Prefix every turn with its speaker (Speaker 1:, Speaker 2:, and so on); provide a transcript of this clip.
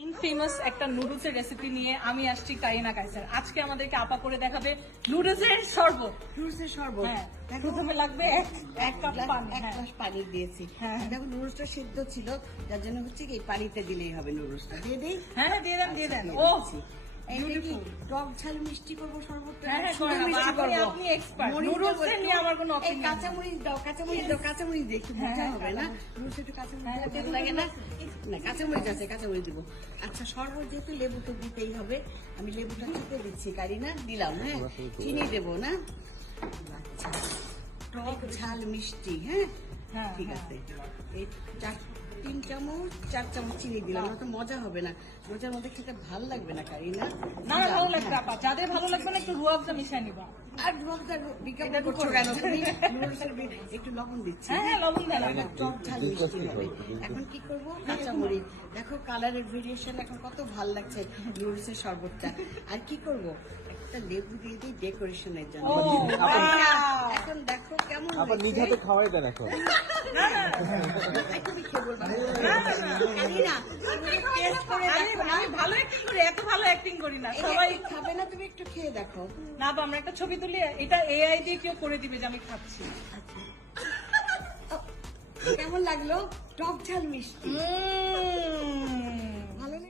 Speaker 1: Infamous একটা নুডলসের recipe নিয়ে আমি আসছি কারিনা কাইসার আজকে আমাদেরকে আপা করে দেখাবে নুডলসের শরবত।
Speaker 2: নুডলসের শরবত?
Speaker 1: হ্যাঁ
Speaker 2: দেখো,
Speaker 1: প্রথমে লাগবে এক এক কাপ পানি
Speaker 2: এক
Speaker 1: হ্যাঁ।
Speaker 2: গ্লাস পানি দিয়েছি।
Speaker 1: হ্যাঁ।
Speaker 2: দেখো নুডলসটা সিদ্ধ ছিল যার জন্য হচ্ছে কি পানিতে দিলেই হবে নুডলসটা দিয়ে দেই?
Speaker 1: হ্যাঁ হ্যাঁ দিয়ে দেন দিয়ে দেন। ও
Speaker 2: টক ঝাল মিষ্টি করব শরবতটা?
Speaker 1: আপনি-। নিয়ে আমার কোনো
Speaker 2: এই কাঁচামরিচ দাও কাঁচামরিচ দাও কাঁচামরিচ দেখি হবে না? নুডলস একটু কাঁচামরিচ লাগে না? না কাঁচামরিচ আছে কাঁচামরিচ দিব। আচ্ছা শরবত যেহেতু লেবু তো দিতেই হবে আমি লেবুটা চিপে দিচ্ছি কারিনা দিলাম হ্যাঁ? চিনি দেবো না? আচ্ছা টক ঝাল মিষ্টি হ্যাঁ?
Speaker 1: হ্যাঁ,
Speaker 2: ঠিক
Speaker 1: হ্যাঁ।
Speaker 2: আছে। এই চার তিন চামচ চার চামচ চিনি দিলাম না। তো মজা হবে না। মজার মধ্যে খেতে ভালো লাগবে না কারিনা
Speaker 1: না? না ভালো লাগবে যাদের ভালো লাগবে না একটু রুয়াবজা মিশিয়ে নিবা।
Speaker 2: আর রোগটা বিজ্ঞাপন করছ কেন তুমি নুডলসের একটু লবণ দিচ্ছি
Speaker 1: হ্যাঁ হ্যাঁ লবণ দেন
Speaker 2: টক ঝাল মিষ্টি হবে এখন কি করব কাঁচামরিচ দেখো কালারের ভেরিয়েশন এখন কত ভালো লাগছে নুডলসের শরবতটা আর কি করব একটা লেবু দিয়ে দিই ডেকোরেশনের জন্য এখন দেখো কেমন
Speaker 3: আবার নিজ হাতে খাওয়াই দেন এখন
Speaker 2: তুমি খেয়ে বলবা
Speaker 1: না, না, আমি করি এত ভালো অ্যাক্টিং করি না। সবাই
Speaker 2: খাবে না তুমি একটু খেয়ে দেখো।
Speaker 1: না বা আমরা একটা ছবি তুলি এটা এআই দিয়ে কেউ করে দিবে যে আমি খাচ্ছি।
Speaker 2: কেমন লাগল? টক ঝাল মিষ্টি